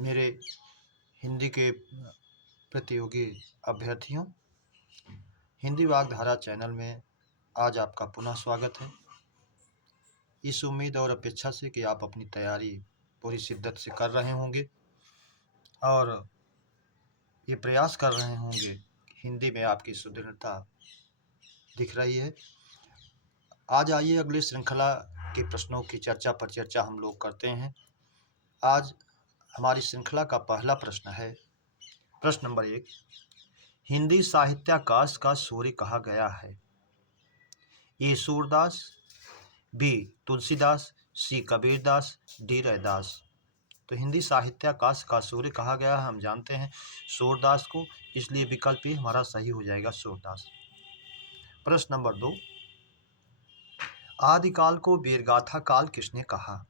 मेरे हिंदी के प्रतियोगी अभ्यर्थियों, हिंदी वाग्धारा चैनल में आज आपका पुनः स्वागत है। इस उम्मीद और अपेक्षा से कि आप अपनी तैयारी पूरी शिद्दत से कर रहे होंगे और ये प्रयास कर रहे होंगे कि हिंदी में आपकी सुदृढ़ता दिख रही है। आज आइए अगली श्रृंखला के प्रश्नों की चर्चा पर चर्चा हम लोग करते हैं। आज हमारी श्रृंखला का पहला प्रश्न है। प्रश्न नंबर 1, हिंदी साहित्याकाश का सूर्य कहा गया है? ए सूरदास, बी तुलसीदास, सी कबीरदास, डी रैदास। तो हिंदी साहित्याकाश का सूर्य कहा गया है, हम जानते हैं सूरदास को, इसलिए विकल्प ही हमारा सही हो जाएगा, सूरदास। प्रश्न नंबर 2, आदिकाल को वीरगाथा काल किसने कहा?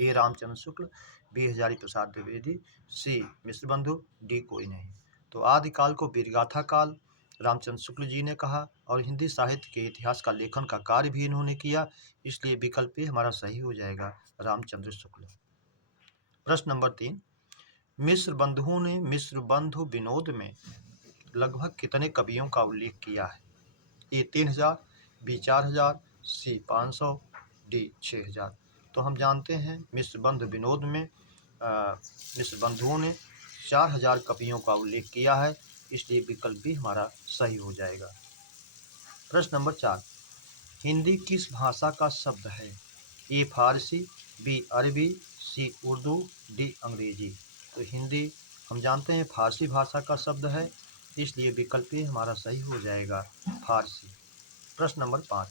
ए रामचंद्र शुक्ल, बी हजारी प्रसाद द्विवेदी, सी मिश्र बंधु, डी कोई नहीं। तो आदिकाल को वीरगाथा काल रामचंद्र शुक्ल जी ने कहा और हिंदी साहित्य के इतिहास का लेखन का कार्य भी इन्होंने किया, इसलिए विकल्प भी हमारा सही हो जाएगा, रामचंद्र शुक्ल। प्रश्न नंबर 3, मिश्र बंधुओं ने मिश्र बंधु विनोद में लगभग कितने कवियों का उल्लेख किया है? ए 3000, बी 4000, सी 500, डी 6000। तो हम जानते हैं मिश्र बंधु विनोद में मिश्र बंधुओं ने 4000 कवियों का उल्लेख किया है, इसलिए विकल्प भी हमारा सही हो जाएगा। प्रश्न नंबर 4, हिंदी किस भाषा का शब्द है? ए फारसी, बी अरबी, सी उर्दू, डी अंग्रेजी। तो हिंदी हम जानते हैं फारसी भाषा का शब्द है, इसलिए विकल्प भी हमारा सही हो जाएगा, फारसी। प्रश्न नंबर 5,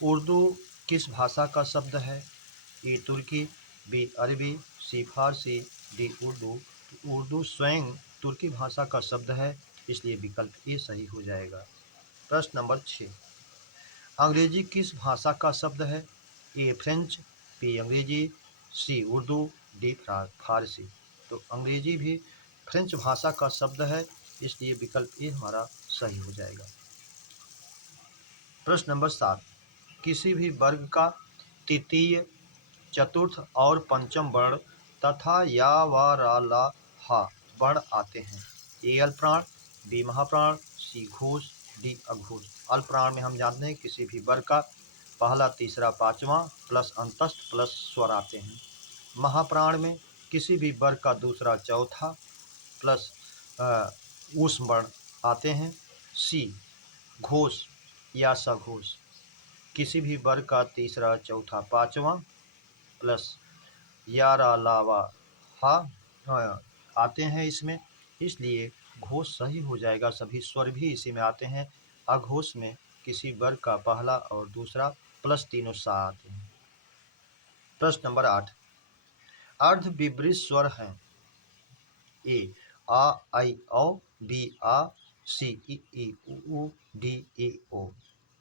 उर्दू किस भाषा का शब्द है? ए तुर्की, बी अरबी, सी फारसी, डी उर्दू। तो उर्दू स्वयं तुर्की भाषा का शब्द है, इसलिए विकल्प ए सही हो जाएगा। प्रश्न नंबर 6, अंग्रेजी किस भाषा का शब्द है? ए फ्रेंच, बी अंग्रेजी, सी उर्दू, डी फारसी। तो अंग्रेजी भी फ्रेंच भाषा का शब्द है, इसलिए विकल्प ए हमारा सही हो जाएगा। प्रश्न नंबर 7, किसी भी वर्ग का तृतीय, चतुर्थ और पंचम वर्ण तथा या व रा ला हा वर्ण आते हैं? ए अल्पप्राण, बी महाप्राण, सी घोष, डी अघोष। अल्पप्राण में हम जानते हैं किसी भी वर्ग का पहला, तीसरा, पांचवा प्लस अंतस्थ प्लस स्वर आते हैं। महाप्राण में किसी भी वर्ग का दूसरा, चौथा प्लस ऊष्म वर्ण आते हैं। सी घोष या सघोष, किसी भी वर्ग का तीसरा, चौथा, पांचवा प्लस या रा ला वा हा आते हैं इसमें, इसलिए घोष सही हो जाएगा। सभी स्वर भी इसी में आते हैं। अघोष में किसी वर्ग का पहला और दूसरा प्लस तीनों सा आते हैं। प्रश्न नंबर 8, अर्ध विवृत स्वर हैं? ए आ आई औ, बी आ, सी ई ई उ, डी ए ओ।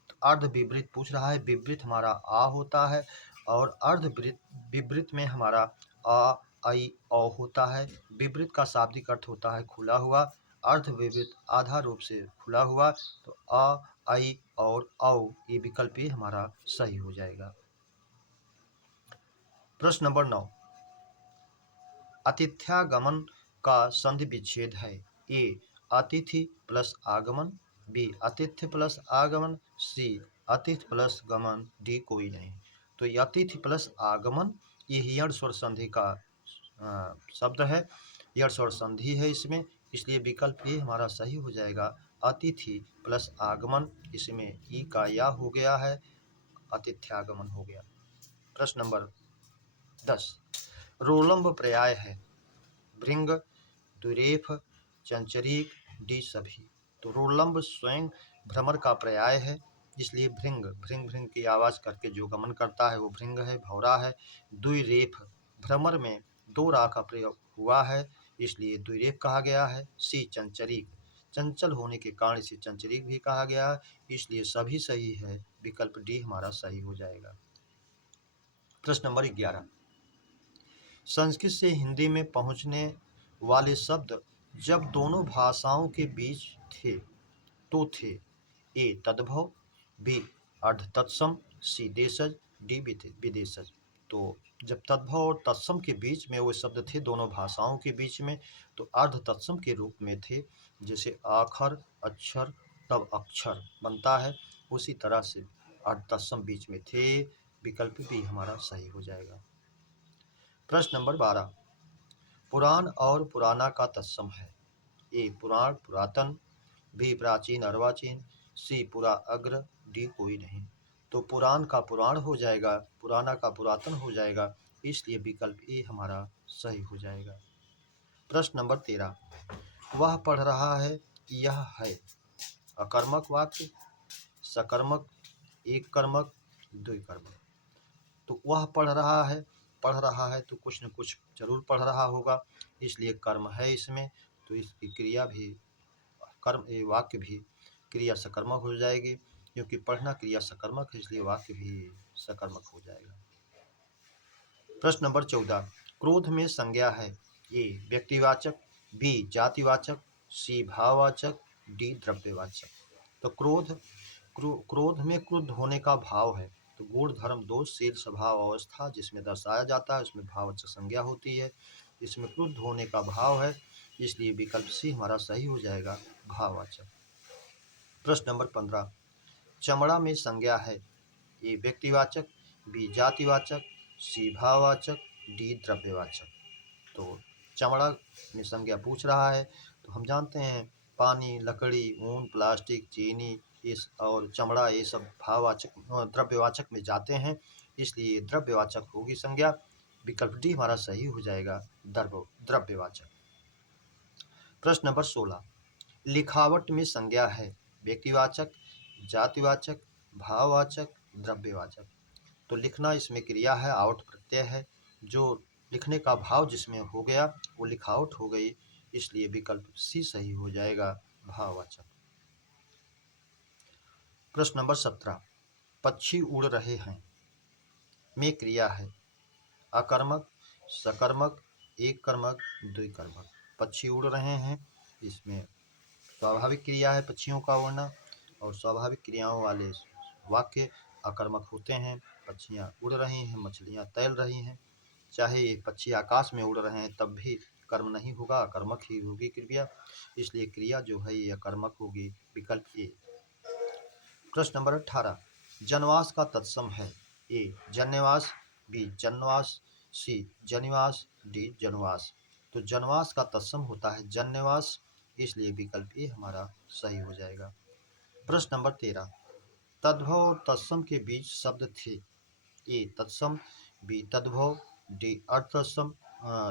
तो अर्ध विवृत पूछ रहा है, विवृत हमारा आ होता है और अर्ध विवृत में हमारा आ आई औ होता है। विवृत का शाब्दिक अर्थ होता है खुला हुआ, अर्ध विवृत आधा रूप से खुला हुआ। तो आ आई और औ ये विकल्प ही हमारा सही हो जाएगा। प्रश्न नंबर 9, अतिथ्यागमन का संधि विच्छेद है? ए अतिथि प्लस आगमन, बी अतिथ्य प्लस आगमन, सी अतिथि प्लस गमन, डी कोई नहीं। तो ये अतिथि प्लस आगमन ये यण स्वर संधि का शब्द है, यण स्वर संधि है इसमें, इसलिए विकल्प ये हमारा सही हो जाएगा, अतिथि प्लस आगमन। इसमें ई का या हो गया है, अतिथ्यागमन हो गया। प्रश्न नंबर 10, रोलंब पर्याय है? भृंग, द्विरेफ, चंचरीक, डी सभी। तो रोलंब स्वयं भ्रमर का पर्याय है, इसलिए भृंग भृंग भृंग की आवाज करके जो गमन करता है वो भृंग है, भौरा है। द्विरेफ, भ्रमर में दो रा का प्रयोग हुआ है, इसलिए द्विरेफ कहा गया है। सी चंचरीक, चंचल होने के कारण इसे चंचरीक भी कहा गया है, इसलिए सभी सही है, विकल्प डी हमारा सही हो जाएगा। प्रश्न नंबर 11, संस्कृत से हिंदी में पहुंचने वाले शब्द जब दोनों भाषाओं के बीच थे तो थे? ए तद्भव, बी अर्ध तत्सम, सी देशज, डी विदेशज। तो जब तद्भव और तत्सम के बीच में वो शब्द थे दोनों भाषाओं के बीच में, तो अर्ध तत्सम के रूप में थे। जैसे आखर अक्षर तब अक्षर बनता है, उसी तरह से अर्ध तत्सम बीच में थे। विकल्प भी हमारा सही हो जाएगा। प्रश्न नंबर 12, पुराण और पुराना का तत्सम है। ए पुराण पुरातन, बी प्राचीन अर्वाचीन, सी पुरा अग्र, डी कोई नहीं। तो पुराण का पुराण हो जाएगा, पुराना का पुरातन हो जाएगा, इसलिए विकल्प ए हमारा सही हो जाएगा। प्रश्न नंबर 13, वह पढ़ रहा है, यह है अकर्मक वाक्य, सकर्मक, एक कर्मक, द्विकर्मक। तो वह पढ़ रहा है तो कुछ न कुछ जरूर पढ़ रहा होगा, इसलिए कर्म है इसमें, तो इसकी क्रिया भी कर्म वाक्य भी क्रिया सकर्मक हो जाएगी, क्योंकि पढ़ना क्रिया सकर्मक है, इसलिए वाक्य भी सकर्मक हो जाएगा। प्रश्न नंबर 14, क्रोध में संज्ञा है। ए व्यक्तिवाचक, बी जातिवाचक, सी भाववाचक, डी द्रव्यवाचक। तो क्रोध में क्रुद्ध होने का भाव है, तो गुण धर्म दोष शील स्वभाव अवस्था जिसमें दर्शाया जाता है उसमें भाववाचक संज्ञा होती है। इसमें क्रुद्ध होने का भाव है, इसलिए विकल्प सी हमारा सही हो जाएगा, भाववाचक। प्रश्न नंबर 15, चमड़ा में संज्ञा है। ए व्यक्तिवाचक, बी जातिवाचक, सी भाववाचक, डी द्रव्यवाचक। तो चमड़ा में संज्ञा पूछ रहा है, तो हम जानते हैं पानी, लकड़ी, ऊन, प्लास्टिक, चीनी इस और चमड़ा ये सब भाववाचक द्रव्यवाचक में जाते हैं, इसलिए द्रव्यवाचक होगी संज्ञा। विकल्प डी हमारा सही हो जाएगा, द्रव्यवाचक। प्रश्न नंबर 16, लिखावट में संज्ञा है। व्यक्तिवाचक, जातिवाचक, भाववाचक, द्रव्यवाचक। तो लिखना इसमें क्रिया है, आवट प्रत्यय है, जो लिखने का भाव जिसमें हो गया वो लिखावट हो गई, इसलिए विकल्प सी सही हो जाएगा, भाववाचक। प्रश्न नंबर 17, पक्षी उड़ रहे हैं में क्रिया है। अकर्मक, सकर्मक, एक कर्मक, द्विकर्मक। पक्षी उड़ रहे हैं, इसमें स्वाभाविक क्रिया है पक्षियों का उड़ना, और स्वाभाविक क्रियाओं वाले वाक्य अकर्मक होते हैं। पक्षियाँ उड़ रही हैं, मछलियाँ तैर रही हैं। चाहे ये पक्षी आकाश में उड़ रहे हैं तब भी कर्म नहीं होगा, अकर्मक ही होगी क्रिया, इसलिए क्रिया जो है ये अकर्मक होगी, विकल्प ए। प्रश्न नंबर 18, जनवास का तत्सम है। ए जन्यवास, बी जनवास, सी जनिवास, डी जनवास। तो जनवास का तत्सम होता है जन्यवास, इसलिए विकल्प ए हमारा सही हो जाएगा। प्रश्न नंबर 13, तद्भव और तत्सम के बीच शब्द थे। ए तत्सम, बी तद्भव, डी अर्थसम,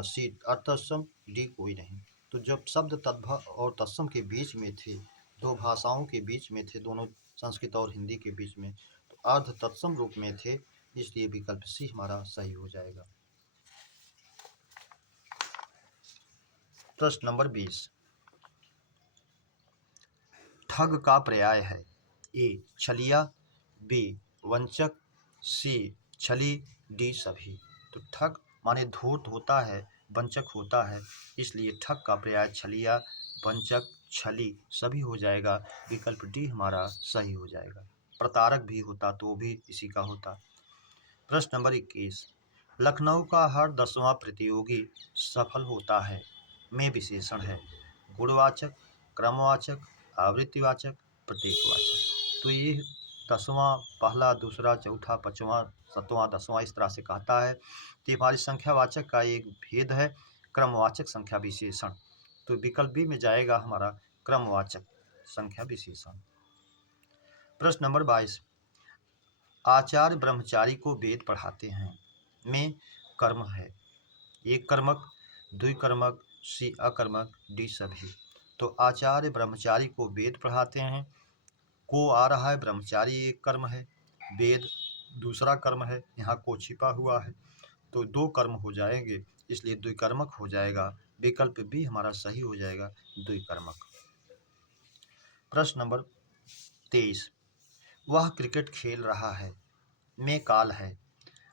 सी अर्थसम, डी कोई नहीं। तो जब शब्द तद्भव और तत्सम के बीच में थे, दो भाषाओं के बीच में थे, दोनों संस्कृत और हिंदी के बीच में, तो अर्ध तत्सम रूप में थे, इसलिए विकल्प सी हमारा सही हो जाएगा। प्रश्न नंबर 20, ठग का पर्याय है। ए छलिया, बी वंचक, सी छली, डी सभी। तो ठग माने धूर्त होता है, वंचक होता है, इसलिए ठग का पर्याय छलिया, वंचक, छली सभी हो जाएगा, विकल्प डी हमारा सही हो जाएगा। प्रतारक भी होता तो भी इसी का होता। प्रश्न नंबर 21, लखनऊ का हर 10वां प्रतियोगी सफल होता है में विशेषण है। गुणवाचक, क्रमवाचक, आवृत्तिवाचक, प्रतीकवाचक। तो ये 10वां, पहला, दूसरा, चौथा, 5वां, 7वां, 10वां इस तरह से कहता है, तो ये हमारी संख्यावाचक का एक भेद है, क्रमवाचक संख्या विशेषण। तो विकल्प बी में जाएगा हमारा क्रमवाचक संख्या विशेषण। प्रश्न नंबर 22, आचार्य ब्रह्मचारी को वेद पढ़ाते हैं में कर्म है। एक कर्मक, द्विकर्मक, सी अकर्मक, डी सभी। तो आचार्य ब्रह्मचारी को वेद पढ़ाते हैं, को आ रहा है, ब्रह्मचारी एक कर्म है, वेद दूसरा कर्म है, यहाँ को छिपा हुआ है, तो दो कर्म हो जाएंगे, इसलिए द्विकर्मक हो जाएगा, विकल्प भी हमारा सही हो जाएगा, द्विकर्मक। प्रश्न नंबर 23, वह क्रिकेट खेल रहा है में काल है।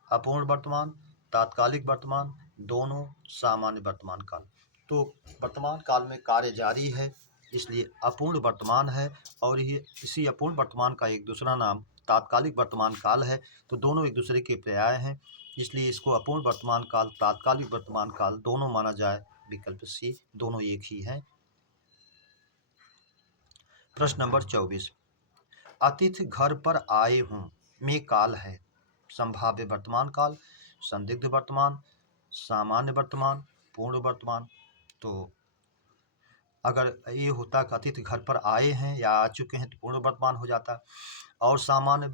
अपूर्ण वर्तमान, तात्कालिक वर्तमान, दोनों, सामान्य वर्तमान काल। तो वर्तमान काल में कार्य जारी है, इसलिए अपूर्ण वर्तमान है, और ये इसी अपूर्ण वर्तमान का एक दूसरा नाम तात्कालिक वर्तमान काल है, तो दोनों एक दूसरे के पर्याय हैं, इसलिए इसको अपूर्ण वर्तमान काल, तात्कालिक वर्तमान काल दोनों माना जाए। विकल्प सी, दोनों एक ही हैं। प्रश्न नंबर 24, अतिथि घर पर आए हूँ में काल है। संभाव्य वर्तमान काल, संदिग्ध वर्तमान, सामान्य वर्तमान, पूर्ण वर्तमान। तो अगर ये होता कि अतिथि घर पर आए हैं या आ चुके हैं तो पूर्ण वर्तमान हो जाता, और सामान्य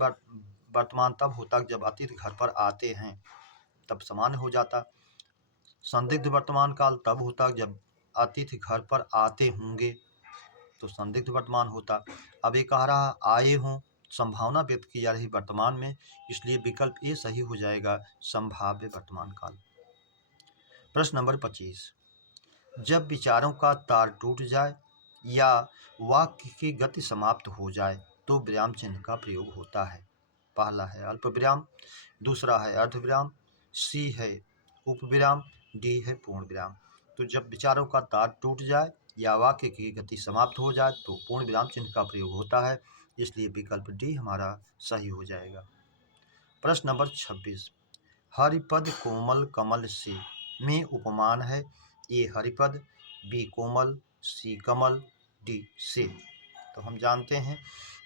वर्तमान तब होता जब अतिथि घर पर आते हैं, तब सामान्य हो जाता। संदिग्ध वर्तमान काल तब होता जब अतिथि घर पर आते होंगे, तो संदिग्ध वर्तमान होता। अब ये कह रहा आए हों, संभावना व्यक्त की जा रही वर्तमान में, इसलिए विकल्प ए सही हो जाएगा, संभाव्य वर्तमान काल। प्रश्न नंबर 25, जब विचारों का तार टूट जाए या वाक्य की गति समाप्त हो जाए तो विराम चिन्ह का प्रयोग होता है। पहला है अल्प विराम, दूसरा है अर्ध विराम, सी है उपविराम, डी है पूर्ण विराम। तो जब विचारों का तार टूट जाए या वाक्य की गति समाप्त हो जाए तो पूर्ण विराम चिन्ह का प्रयोग होता है, इसलिए विकल्प डी हमारा सही हो जाएगा। प्रश्न नंबर 26, हरिपद कोमल कमल से में उपमान है। ए हरिपद, बी कोमल, सी कमल, डी से। तो हम जानते हैं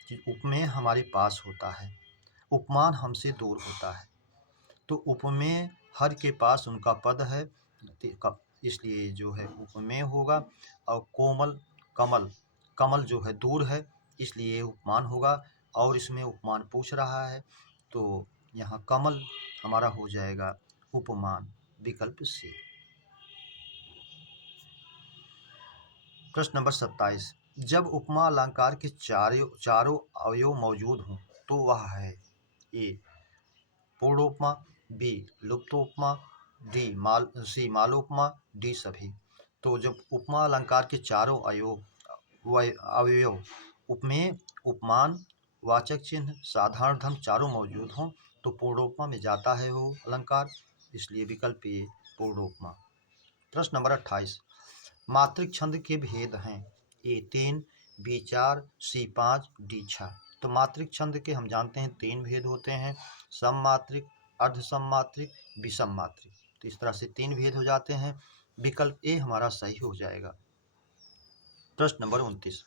कि उपमेय हमारे पास होता है, उपमान हमसे दूर होता है। तो उपमेय हर के पास उनका पद है, इसलिए जो है उपमेय होगा। और कोमल कमल, कमल जो है दूर है, इसलिए उपमान होगा। और इसमें उपमान पूछ रहा है, तो यहाँ कमल हमारा हो जाएगा उपमान, विकल्प सी। प्रश्न नंबर 27, जब उपमा अलंकार के चारों अवयव मौजूद हों तो वह है। ए पूर्णोपमा, बी लुप्तोपमा, सी मालोपमा, डी सभी। तो जब उपमा अलंकार के चारों अवयव उपमेय, उपमान, वाचक चिन्ह, साधारण धर्म चारों मौजूद हों तो पूर्णोपमा में जाता है वो अलंकार, इसलिए विकल्प ए पूर्णोपमा। प्रश्न नंबर 28, मात्रिक छंद के भेद हैं। ए 3, बी 4, सी 5, डी 6। तो मात्रिक छंद के हम जानते हैं 3 भेद होते हैं, सममात्रिक, अर्ध सममात्रिक, विषम मात्रिक। तो इस तरह से 3 भेद हो जाते हैं, विकल्प ए हमारा सही हो जाएगा। प्रश्न नंबर 29,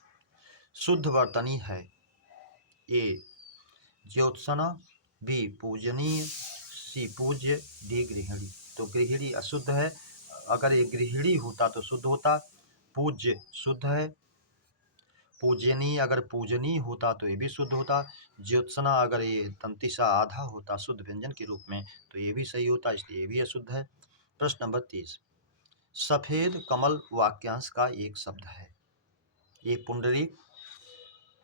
शुद्ध वर्तनी है। ए ज्योत्सना, बी पूजनीय, सी पूज्य, डी गृहिणी। तो गृहिणी अशुद्ध है, अगर ये गृहिणी होता तो शुद्ध होता। पूज्य शुद्ध है, पूजनीय अगर पूजनीय होता तो ये भी शुद्ध होता। ज्योत्सना अगर ये तंतिसा आधा होता शुद्ध व्यंजन के रूप में तो ये भी सही होता, इसलिए ये भी अशुद्ध है। प्रश्न नंबर 30, सफेद कमल वाक्यांश का एक शब्द है। ए पुंडरीक,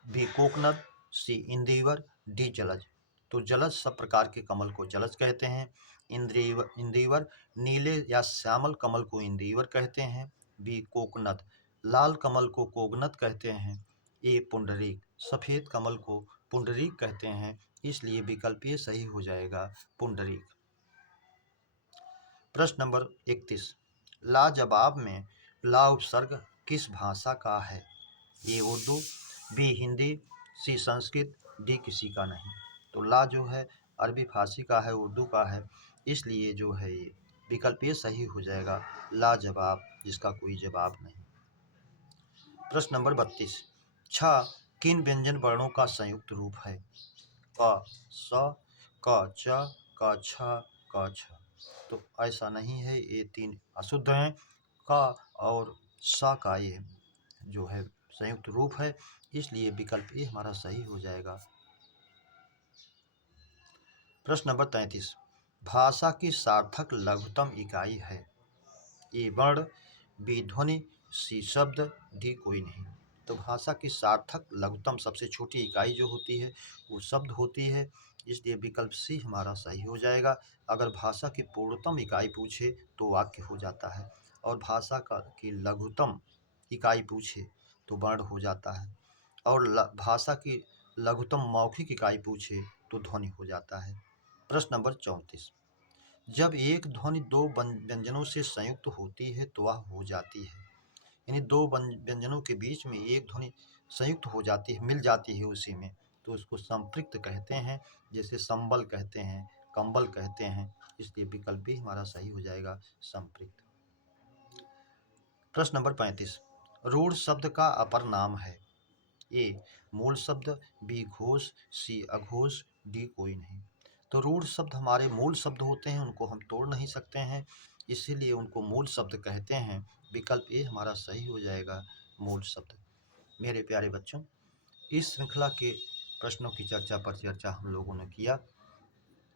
बी कोकनद, सी इंदिवर, डी जलज। तो जलज सब प्रकार के कमल को जलज कहते हैं। इंदिवर नीले या श्यामल कमल को इंदिवर कहते हैं। बी कोकनद लाल कमल को कोगनद कहते हैं। ए पुंडरीक सफेद कमल को पुंडरीक कहते हैं, इसलिए विकल्प ये सही हो जाएगा, पुंडरीक। प्रश्न नंबर 31, लाजवाब में ला उपसर्ग किस भाषा का है। ए उर्दू, बी हिंदी, सी संस्कृत, डी किसी का नहीं। तो ला जो है अरबी फारसी का है, उर्दू का है, इसलिए जो है ये विकल्प ये सही हो जाएगा, लाजवाब, जिसका कोई जवाब नहीं। प्रश्न नंबर 32, छ किन व्यंजन वर्णों का संयुक्त रूप है। क स, क च, क छ, क छ। तो ऐसा नहीं है, ये 3 अशुद्ध हैं। क और स का ये जो है संयुक्त रूप है, इसलिए विकल्प ए हमारा सही हो जाएगा। प्रश्न नंबर 33, भाषा की सार्थक लघुत्तम इकाई है। ए वर्ण, बी ध्वनि, सी शब्द, डी कोई नहीं। तो भाषा की सार्थक लघुत्तम सबसे छोटी इकाई जो होती है वो शब्द होती है, इसलिए विकल्प सी हमारा सही हो जाएगा। अगर भाषा की पूर्णतम इकाई पूछे तो वाक्य हो जाता है, और भाषा की लघुत्तम इकाई पूछे तो वर्ण हो जाता है, और भाषा की लघुत्तम मौखिक इकाई पूछे तो ध्वनि हो जाता है। प्रश्न नंबर 34, जब एक ध्वनि 2 व्यंजनों से संयुक्त होती है तो वह हो जाती है। यानी 2 व्यंजनों के बीच में एक ध्वनि संयुक्त हो जाती है, मिल जाती है उसी में, तो उसको संपृक्त कहते हैं। जैसे संबल कहते हैं, कंबल कहते हैं, इसलिए विकल्प बी हमारा सही हो जाएगा, संपृक्त। प्रश्न नंबर 35, रूढ़ शब्द का अपर नाम है। ए मूल शब्द, बी घोष, सी अघोष, डी कोई नहीं। तो रूढ़ शब्द हमारे मूल शब्द होते हैं, उनको हम तोड़ नहीं सकते हैं, इसीलिए उनको मूल शब्द कहते हैं। विकल्प ए हमारा सही हो जाएगा, मूल शब्द। मेरे प्यारे बच्चों, इस श्रृंखला के प्रश्नों की चर्चा पर चर्चा हम लोगों ने किया।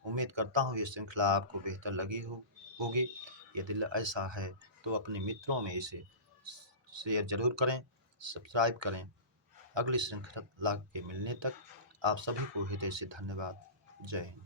उम्मीद करता हूँ ये श्रृंखला आपको बेहतर लगी होगी। यदि ऐसा है तो अपने मित्रों में इसे शेयर जरूर करें, सब्सक्राइब करें। अगली श्रृंखला के मिलने तक आप सभी को हृदय से धन्यवाद। जय हिंद।